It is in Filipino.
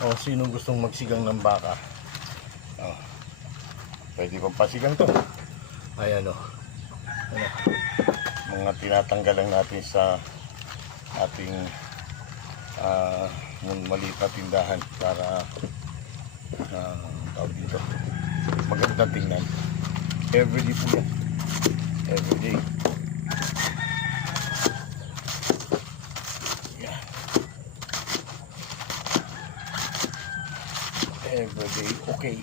O sinong gustong magsigang ng baka, pwede kong pasigang to. Ayan o. Mga tinatanggal lang natin sa ating maliit na tindahan para tawag dito, maganda tingnan. Everyday po yan. Everyday. Yan. Everyday okay.